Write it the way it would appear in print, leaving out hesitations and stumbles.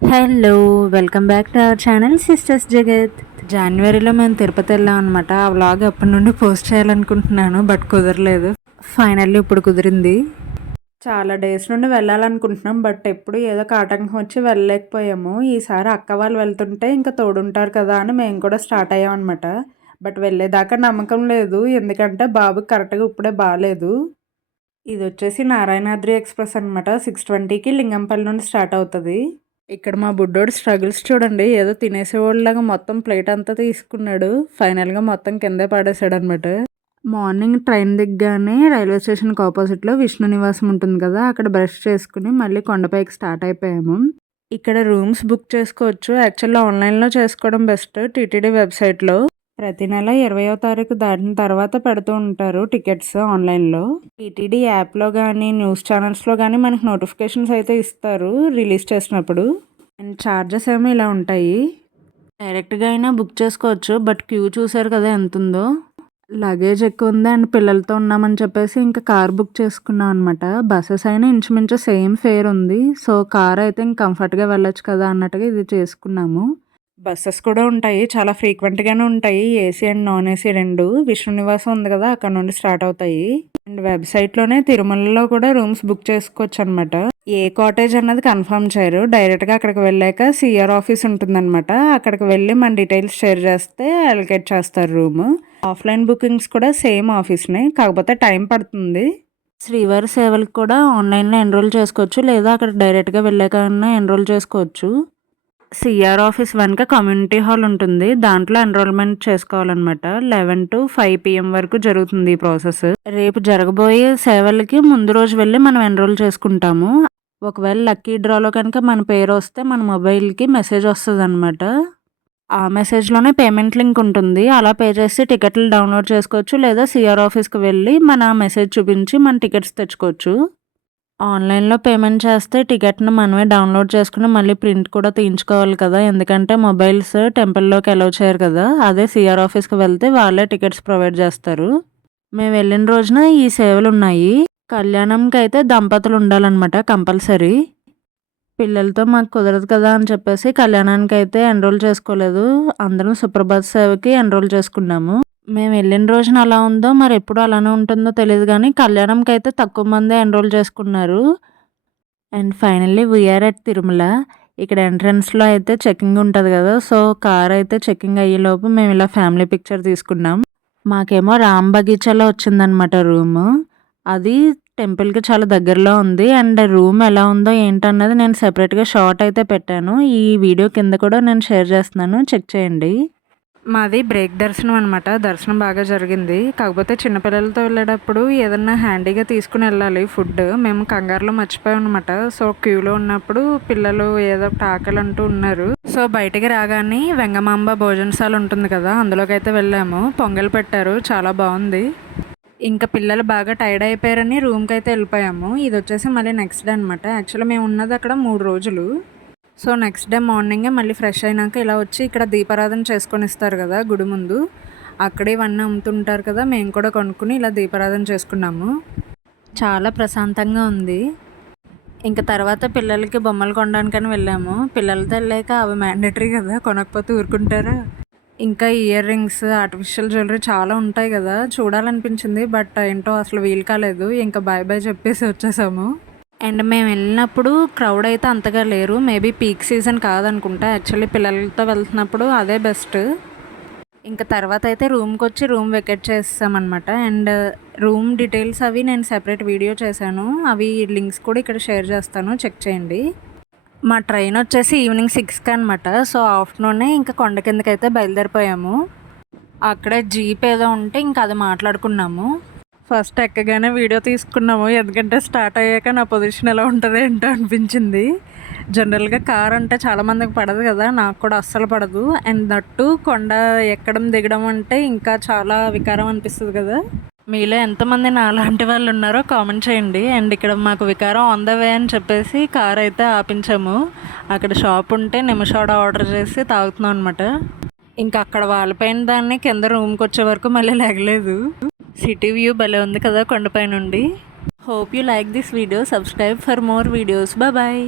Hello, welcome back to our channel sisters జగత్. జనవరిలో మేము తిరుపతి వెళ్ళాం అనమాట. ఆ వ్లాగ్ అప్పటి నుండి పోస్ట్ చేయాలనుకుంటున్నాను, బట్ కుదరలేదు. ఫైనల్లీ ఇప్పుడు కుదిరింది. చాలా డేస్ నుండి వెళ్ళాలనుకుంటున్నాం, బట్ ఎప్పుడు ఏదో ఒక ఆటంకం వచ్చి వెళ్ళలేకపోయాము. ఈసారి అక్క వాళ్ళు వెళ్తుంటే ఇంకా తోడుంటారు కదా అని మేము కూడా స్టార్ట్ అయ్యాం అనమాట. బట్ వెళ్ళేదాకా నమ్మకం లేదు, ఎందుకంటే బాబుకి కరెక్ట్గా ఇప్పుడే బాగాలేదు. ఇది వచ్చేసి నారాయణాద్రి ఎక్స్ప్రెస్ అనమాట. 6:20కి లింగంపల్లి నుండి స్టార్ట్ అవుతుంది. ఇక్కడ మా బుడ్డోడు స్ట్రగుల్స్ చూడండి. ఏదో తినేసేవాళ్ళలాగా మొత్తం ప్లేట్ అంతా తీసుకున్నాడు. ఫైనల్గా మొత్తం కిందే పడేసాడు అనమాట. మార్నింగ్ ట్రైన్ దిగ్గానే రైల్వే స్టేషన్కి ఆపోజిట్లో విష్ణు నివాసం ఉంటుంది కదా, అక్కడ బ్రష్ చేసుకుని మళ్ళీ కొండపైకి స్టార్ట్ అయిపోయాము. ఇక్కడ రూమ్స్ బుక్ చేసుకోవచ్చు. యాక్చువల్లీ ఆన్లైన్లో చేసుకోవడం బెస్ట్. టీటీడీ వెబ్సైట్లో ప్రతి నెల 20వ తారీఖు దాటిన తర్వాత పెడుతూ ఉంటారు టికెట్స్ ఆన్లైన్లో. టీటీడీ యాప్లో కానీ న్యూస్ ఛానల్స్లో కానీ మనకు నోటిఫికేషన్స్ అయితే ఇస్తారు రిలీజ్ చేసినప్పుడు. అండ్ ఛార్జెస్ ఏమో ఇలా ఉంటాయి. డైరెక్ట్గా అయినా బుక్ చేసుకోవచ్చు, బట్ క్యూ చూసారు కదా ఎంత ఉందో. లగేజ్ ఎక్కువ ఉంది అండ్ పిల్లలతో ఉన్నామని చెప్పేసి ఇంకా కార్ బుక్ చేసుకున్నాం అనమాట. బస్సెస్ అయినా ఇంచుమించు సేమ్ ఫేర్ ఉంది. సో కార్ అయితే ఇంక కంఫర్ట్గా వెళ్ళొచ్చు కదా అన్నట్టుగా ఇది చేసుకున్నాము. బస్సెస్ కూడా ఉంటాయి, చాలా ఫ్రీక్వెంట్గానే ఉంటాయి. ఏసీ అండ్ నాన్ ఏసీ రెండు. విష్ణు నివాసం ఉంది కదా, అక్కడ నుండి స్టార్ట్ అవుతాయి. అండ్ వెబ్సైట్లోనే తిరుమలలో కూడా రూమ్స్ బుక్ చేసుకోవచ్చు అనమాట. ఏ కాటేజ్ అన్నది కన్ఫర్మ్ చేయరు. డైరెక్ట్గా అక్కడికి వెళ్ళాక సిఆర్ ఆఫీస్ ఉంటుందన్నమాట. అక్కడికి వెళ్ళి మన డీటెయిల్స్ షేర్ చేస్తే అలొకేట్ చేస్తారు రూమ్. ఆఫ్లైన్ బుకింగ్స్ కూడా సేమ్ ఆఫీస్నే, కాకపోతే టైం పడుతుంది. శ్రీవారి సేవలకు కూడా ఆన్లైన్లో ఎన్రోల్ చేసుకోవచ్చు, లేదా అక్కడ డైరెక్ట్గా వెళ్ళాక ఎన్రోల్ చేసుకోవచ్చు. సిఆర్ ఆఫీస్ వెనుక కమ్యూనిటీ హాల్ ఉంటుంది, దాంట్లో ఎన్రోల్మెంట్ చేసుకోవాలన్నమాట. 11 to 5 PM వరకు జరుగుతుంది ఈ ప్రాసెస్. రేపు జరగబోయే సేవలకి ముందు రోజు వెళ్ళి మనం ఎన్రోల్ చేసుకుంటాము. ఒకవేళ లక్కీ డ్రాలో కనుక మన పేరు వస్తే మన మొబైల్కి మెసేజ్ వస్తుంది అనమాట. ఆ మెసేజ్లోనే పేమెంట్ లింక్ ఉంటుంది. అలా పే చేసి టికెట్లు డౌన్లోడ్ చేసుకోవచ్చు, లేదా సిఆర్ ఆఫీస్కి వెళ్ళి మన మెసేజ్ చూపించి మన టికెట్స్ తెచ్చుకోవచ్చు. ఆన్లైన్లో పేమెంట్ చేస్తే టికెట్ను మనమే డౌన్లోడ్ చేసుకుని మళ్ళీ ప్రింట్ కూడా తీయించుకోవాలి కదా, ఎందుకంటే మొబైల్స్ టెంపుల్లోకి అలౌ చేయరు కదా. అదే సిఆర్ ఆఫీస్కి వెళ్తే వాళ్ళే టికెట్స్ ప్రొవైడ్ చేస్తారు. మేము వెళ్ళిన రోజున ఈ సేవలు ఉన్నాయి. కళ్యాణంకి అయితే దంపతులు ఉండాలన్నమాట కంపల్సరీ. పిల్లలతో మాకు కుదరదు కదా అని చెప్పేసి కళ్యాణానికి అయితే ఎన్రోల్ చేసుకోలేదు. అందరం సుప్రభాత్ సేవకి ఎన్రోల్ చేసుకున్నాము. మేము వెళ్ళిన రోజున అలా ఉందో మరి ఎప్పుడు అలానే ఉంటుందో తెలియదు, కానీ కళ్యాణంకి అయితే తక్కువ మందే ఎన్రోల్ చేసుకున్నారు. And finally we are at Tirumala. ఇక్కడ ఎంట్రన్స్లో అయితే చెకింగ్ ఉంటుంది కదా, సో కార్ అయితే చెకింగ్ అయ్యేలోపు మేము ఇలా ఫ్యామిలీ పిక్చర్ తీసుకున్నాం. మాకేమో రామ్ బగీచాలో వచ్చిందనమాట రూమ్. అది టెంపుల్కి చాలా దగ్గరలో ఉంది. అండ్ రూమ్ ఎలా ఉందో ఏంటన్నది నేను సెపరేట్గా షార్ట్ అయితే పెట్టాను. ఈ వీడియో కింద కూడా నేను షేర్ చేస్తున్నాను, చెక్ చేయండి. మాది బ్రేక్ దర్శనం అనమాట. దర్శనం బాగా జరిగింది. కాకపోతే చిన్నపిల్లలతో వెళ్ళేటప్పుడు ఏదన్నా హ్యాండీగా తీసుకుని వెళ్ళాలి ఫుడ్. మేము కంగారులో మర్చిపోయాం అనమాట. సో క్యూలో ఉన్నప్పుడు పిల్లలు ఏదో ఒకటి ఆకలి అంటూ ఉన్నారు. సో బయటికి రాగానే వెంగమాంబ భోజనశాల ఉంటుంది కదా, అందులోకి అయితే వెళ్ళాము. పొంగల్ పెట్టారు, చాలా బాగుంది. ఇంకా పిల్లలు బాగా టైర్డ్ అయిపోయారని రూమ్కి అయితే వెళ్ళిపోయాము. ఇది వచ్చేసి మళ్ళీ నెక్స్ట్ డే అనమాట. యాక్చువల్లీ మేము ఉన్నది అక్కడ 3 రోజులు. సో నెక్స్ట్ డే మార్నింగే మళ్ళీ ఫ్రెష్ అయినాక ఇలా వచ్చి ఇక్కడ దీపారాధన చేసుకొని ఇస్తారు కదా గుడి ముందు, అక్కడే ఇవన్నీ అమ్ముతుంటారు కదా, మేము కూడా కొనుక్కుని ఇలా దీపారాధన చేసుకున్నాము. చాలా ప్రశాంతంగా ఉంది. ఇంకా తర్వాత పిల్లలకి బొమ్మలు కొనడానికని వెళ్ళాము. పిల్లలతో వెళ్ళాక అవి మ్యాండేటరీ కదా, కొనకపోతే ఊరుకుంటారా. ఇంకా ఇయర్ రింగ్స్, ఆర్టిఫిషియల్ జ్యువెలరీ చాలా ఉంటాయి కదా, చూడాలనిపించింది. బట్ ఏంటో అసలు వీలు కాలేదు. ఇంకా బాయ్ బాయ్ చెప్పేసి వచ్చేసాము. అండ్ మేము వెళ్ళినప్పుడు క్రౌడ్ అయితే అంతగా లేరు. మేబీ పీక్ సీజన్ కాదనుకుంటా. యాక్చువల్లీ పిల్లలతో వెళ్తున్నప్పుడు అదే బెస్ట్. ఇంకా తర్వాత అయితే రూమ్కి వచ్చి రూమ్ వెకేట్ చేసామన్నమాట. అండ్ రూమ్ డీటెయిల్స్ అవి నేను సెపరేట్ వీడియో చేశాను. అవి లింక్స్ కూడా ఇక్కడ షేర్ చేస్తాను, చెక్ చేయండి. మా ట్రైన్ వచ్చేసి ఈవినింగ్ 6కి అనమాట. సో ఆఫ్టర్నూనే ఇంకా కొండ కిందకి అయితే బయలుదేరిపోయాము. అక్కడే జీప్ ఏదో ఉంటే ఇంకా అది మాట్లాడుకున్నాము. ఫస్ట్ ఎక్కగానే వీడియో తీసుకున్నాము, ఎందుకంటే స్టార్ట్ అయ్యాక నా పొజిషన్ ఎలా ఉంటుంది ఏంటో అనిపించింది. జనరల్గా కార్ అంటే చాలామందికి పడదు కదా, నాకు కూడా అస్సలు పడదు. అండ్ దట్టు కొండ ఎక్కడం దిగడం అంటే ఇంకా చాలా వికారం అనిపిస్తుంది కదా. మీలో ఎంతమంది నా అలాంటి వాళ్ళు ఉన్నారో కామెంట్ చేయండి. అండ్ ఇక్కడ మాకు వికారం ఆన్ ద వే అని చెప్పేసి కార్ అయితే ఆపించాము. అక్కడ షాప్ ఉంటే నిమిషాడ ఆర్డర్ చేసి తాగుతున్నాం అనమాట. ఇంకా అక్కడ వాళ్ళపైన దాన్ని కింద రూమ్కి వచ్చే వరకు మళ్ళీ లేగలేదు. సిటీ వ్యూ భలే ఉంది కదా కొండపై నుండి. Hope you like this video. Subscribe for more videos. Bye.